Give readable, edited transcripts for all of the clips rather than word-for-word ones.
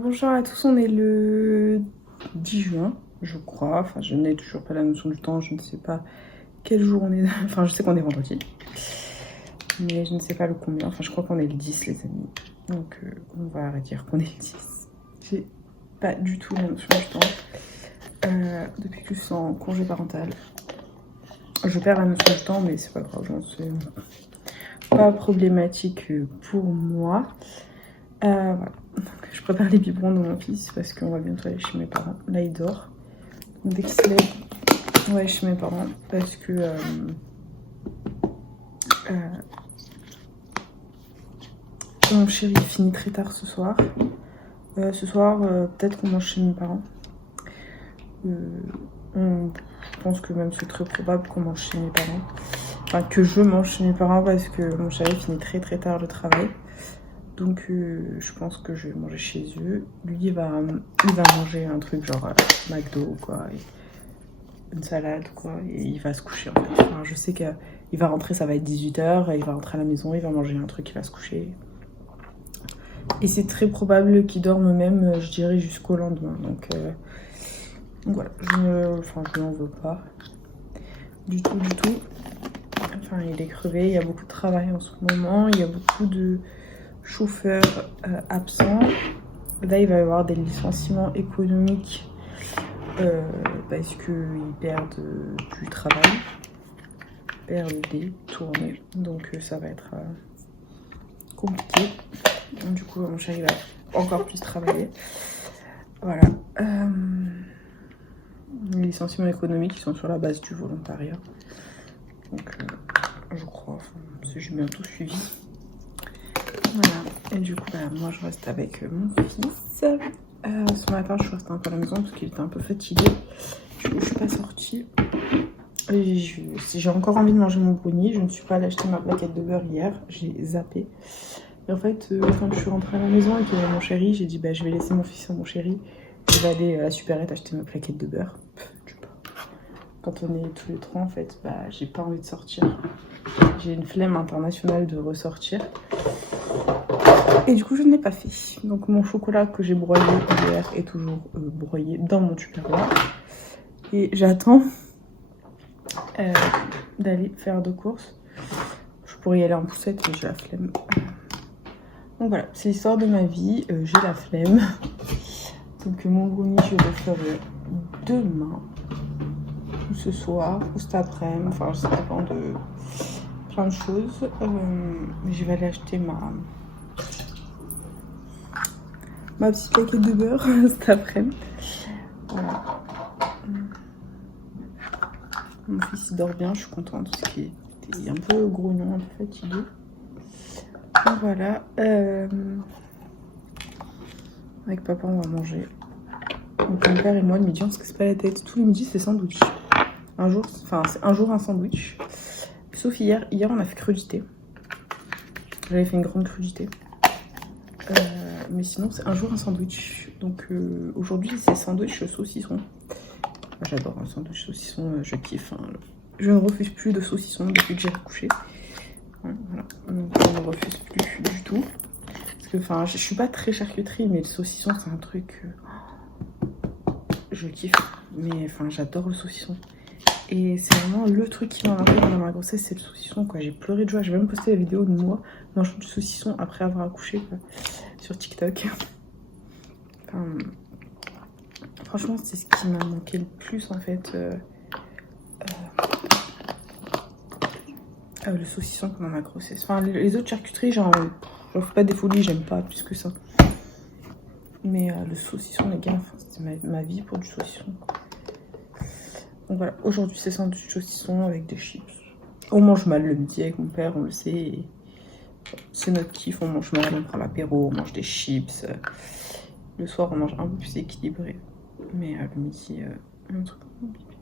Bonjour à tous, on est le 10 juin, je crois. Enfin, je n'ai toujours pas la notion du temps, je ne sais pas quel jour on est. Enfin, je sais qu'on est vendredi, mais je ne sais pas le combien. Enfin, je crois qu'on est le 10, les amis. Donc, on va dire qu'on est le 10. J'ai pas du tout la notion du temps. Depuis que je suis en congé parental, je perds la notion du temps, mais c'est pas grave, c'est pas problématique pour moi. Voilà. Donc, je prépare les biberons de mon fils parce qu'on va bientôt aller chez mes parents. Là, il dort. Donc, dès qu'il se lève, ouais, chez mes parents parce que mon chéri finit très tard ce soir. Peut-être qu'on mange chez mes parents. Je pense que même c'est très probable qu'on mange chez mes parents. Enfin, que je mange chez mes parents parce que mon chéri finit très tard le travail. Donc je pense que je vais manger chez eux. Lui, il va manger un truc genre McDo, quoi. Et une salade, quoi. Et il va se coucher, en fait. Enfin, je sais qu'il va rentrer, ça va être 18h. Il va rentrer à la maison, il va manger un truc, il va se coucher. Et c'est très probable qu'il dorme même, je dirais, jusqu'au lendemain. Donc voilà, je n'en veux pas. Du tout. Enfin, il est crevé, il y a beaucoup de travail en ce moment. Il y a beaucoup de chauffeur absent. Là, il va y avoir des licenciements économiques parce qu'ils perdent du travail, perdent des tournées. Donc, ça va être compliqué. Donc, du coup, mon chéri va encore plus travailler. Voilà. Les licenciements économiques, ils sont sur la base du volontariat. Donc, je crois, si j'ai bien tout suivi. Voilà, et du coup, moi je reste avec mon fils. Ce matin, je suis restée un peu à la maison parce qu'il était un peu fatigué. Du coup, je suis pas sortie. J'ai encore envie de manger mon brownie. Je ne suis pas allée acheter ma plaquette de beurre hier. J'ai zappé. Et en fait, quand je suis rentrée à la maison avec mon chéri, j'ai dit je vais laisser mon fils à mon chéri. Je vais aller à la supérette acheter ma plaquette de beurre. Quand on est tous les trois, en fait, j'ai pas envie de sortir. J'ai une flemme internationale de ressortir. Et du coup, je ne l'ai pas fait. Donc, mon chocolat que j'ai broyé hier est toujours broyé dans mon tupperware. Et j'attends d'aller faire de courses. Je pourrais y aller en poussette, mais j'ai la flemme. Donc voilà, c'est l'histoire de ma vie. J'ai la flemme. Donc, mon brownie, je le ferai demain. Ou ce soir, ou cet après-midi. Enfin, ça dépend de plein de choses. Je vais aller acheter ma petite plaquette de beurre cet après-midi. Voilà. Mon fils il dort bien, je suis contente parce qu'il est un peu grognon, un peu fatigué. Donc voilà. Avec papa on va manger. Donc mon père et moi le midi on se casse pas la tête. Tous les midis c'est sandwich. C'est un jour un sandwich. Sauf hier on a fait crudité. J'avais fait une grande crudité. Mais sinon c'est un jour un sandwich. Donc aujourd'hui c'est sandwich saucisson. J'adore un sandwich saucisson, je kiffe. Je ne refuse plus de saucisson depuis que j'ai accouché. Voilà. Donc je ne refuse plus du tout. Parce que je suis pas très charcuterie, mais le saucisson c'est un truc... je kiffe. Mais j'adore le saucisson. Et c'est vraiment le truc qui m'a marqué pendant ma grossesse, c'est le saucisson, quoi. J'ai pleuré de joie. J'ai même posté la vidéo de moi mangeant du saucisson après avoir accouché, quoi, sur TikTok. Franchement, c'est ce qui m'a manqué le plus, en fait. Le saucisson pendant ma grossesse. Les autres charcuteries, j'en fais pas des folies, j'aime pas plus que ça. Mais le saucisson, les gars, c'était ma vie pour du saucisson. Donc voilà, aujourd'hui c'est sandwich saucisson avec des chips. On mange mal le midi avec mon père, on le sait. C'est notre kiff, on mange mal, on prend l'apéro, on mange des chips. Le soir on mange un peu plus équilibré. Mais le midi, un truc compliqué.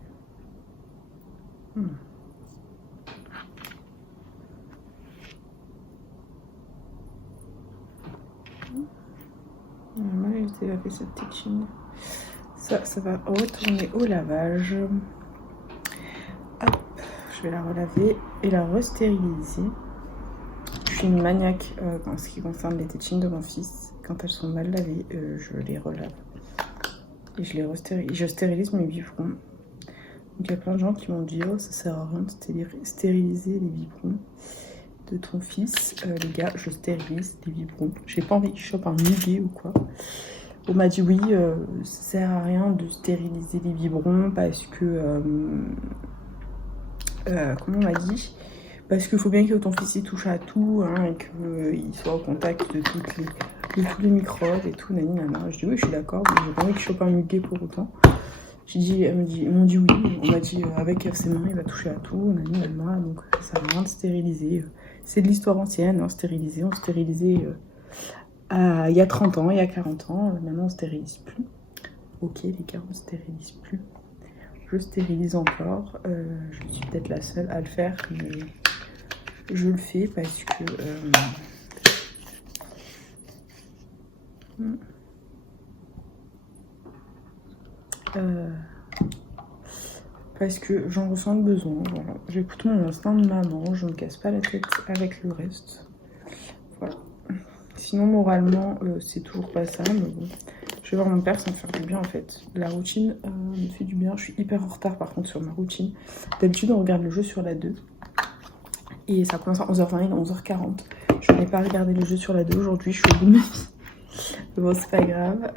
Moi j'ai déjà fait cette tétine. Ça va retourner au lavage. Hop, je vais la relaver et la restériliser. Je suis une maniaque en ce qui concerne les tétines de mon fils. quand elles sont mal lavées, je les relave. Et je stérilise mes biberons. Donc il y a plein de gens qui m'ont dit oh ça sert à rien de stériliser les biberons de ton fils. Les gars, je stérilise les biberons. J'ai pas envie qu'il chope un muguet ou quoi. On m'a dit oui, ça sert à rien de stériliser les biberons parce que comment on m'a dit, parce qu'il faut bien que ton fils il touche à tout, hein, et qu'il soit au contact de tous les microbes et tout, nani nana. Je dis oui, je suis d'accord, mais j'ai pas envie qu'il chope un muguet pour autant. Ils m'ont dit oui, on m'a dit avec ses mains il va toucher à tout, nani nana, donc ça sert à rien de stériliser. C'est de l'histoire ancienne, hein, stériliser, on stérilisait il y a 30 ans, il y a 40 ans, maintenant on stérilise plus. Ok les gars, on stérilise plus. Je stérilise encore, je suis peut-être la seule à le faire, mais je le fais parce que parce que j'en ressens le besoin. Voilà. J'écoute mon instinct de maman, je ne me casse pas la tête avec le reste. Voilà. Sinon moralement c'est toujours pas ça, mais bon. Je vais voir mon père, ça me fait du bien en fait. La routine me fait du bien. Je suis hyper en retard par contre sur ma routine. D'habitude on regarde le jeu sur la 2. Et ça commence à 11h20, 11h40. Je n'ai pas regardé le jeu sur la 2 aujourd'hui, je suis au bout de ma vie. Bon c'est pas grave.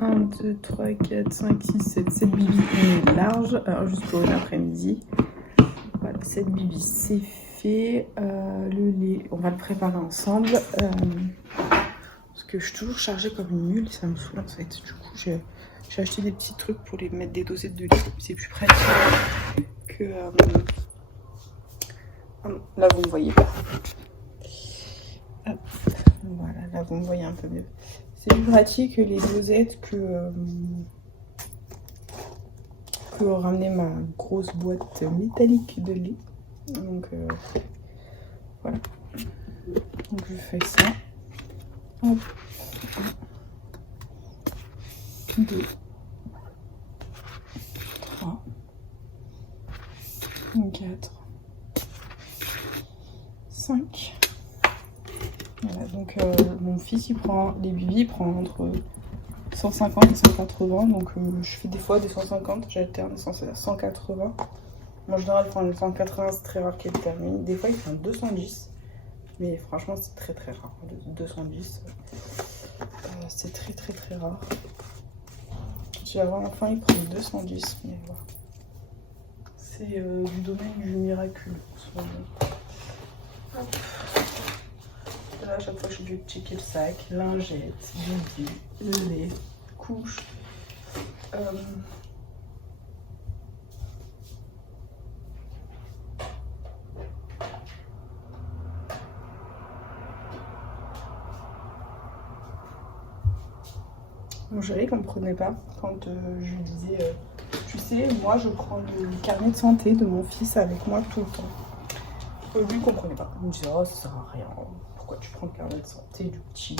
1, 2, 3, 4, 5, 6, 7, 7 bibis larges. Juste pour une après-midi. Voilà, 7 bibis c'est fait. Le lait, on va le préparer ensemble. Parce que je suis toujours chargée comme une mule, ça me saoule en fait. Du coup, j'ai acheté des petits trucs pour les mettre des dosettes de lait. C'est plus pratique que... Là, vous me voyez pas. Hop. Voilà, là, vous me voyez un peu mieux. C'est plus pratique que les dosettes que ramener ma grosse boîte métallique de lait. Donc, voilà. Donc, je fais ça. Hop. 2, 3, 4, 5. Voilà, donc mon fils il prend, les bibis il prend entre 150 et 180, donc je fais des fois des 150, j'alterne 180. Moi en général il prend les 180, c'est très rare qu'il termine. Des fois il fait un 210, mais franchement c'est très très rare. Le 210, c'est très très très rare. Tu vas voir, enfin il prend 210, mais voilà. C'est du domaine du miraculeux. Hop. Là, à chaque fois, je vais checker le sac, lingette, bibi, le lait, couche. Mon chéri ne comprenait pas quand je lui disais tu sais, moi je prends le carnet de santé de mon fils avec moi tout le temps. Lui il comprenait pas. Il me disait oh ça sert à rien. Pourquoi tu prends le carnet de santé du petit?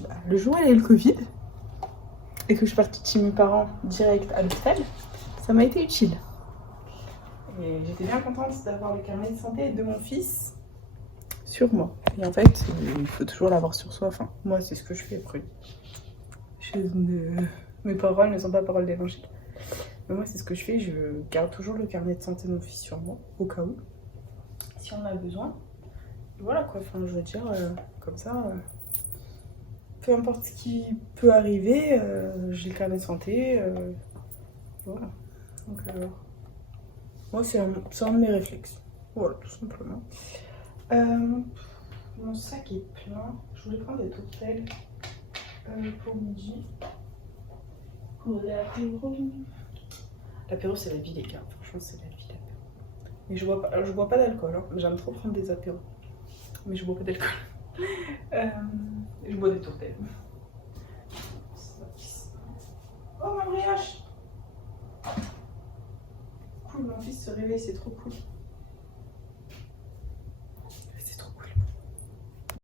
Bah, le jour où il y a eu le Covid et que je suis partie chez mes parents direct à l'hôpital, ça m'a été utile. Et j'étais bien contente d'avoir le carnet de santé de mon fils sur moi. Et en fait, il faut toujours l'avoir sur soi. Enfin, moi c'est ce que je fais après. Mes paroles ne sont pas paroles d'évangile. Mais moi c'est ce que je fais, je garde toujours le carnet de santé de mon fils sur moi, au cas où, si on a besoin. Voilà quoi, enfin je veux dire, comme ça, peu importe ce qui peut arriver, j'ai le carnet de santé, voilà. Donc moi c'est un de mes réflexes, voilà tout simplement. Mon sac est plein, je voulais prendre des tourtelles pour midi, pour l'apéro. L'apéro c'est la vie les gars, franchement c'est la vie l'apéro. Mais je bois pas d'alcool, hein. J'aime trop prendre des apéros. Mais je bois pas d'alcool. Je bois des tourtelles. Oh ma brioche! Cool, mon fils se réveille, c'est trop cool.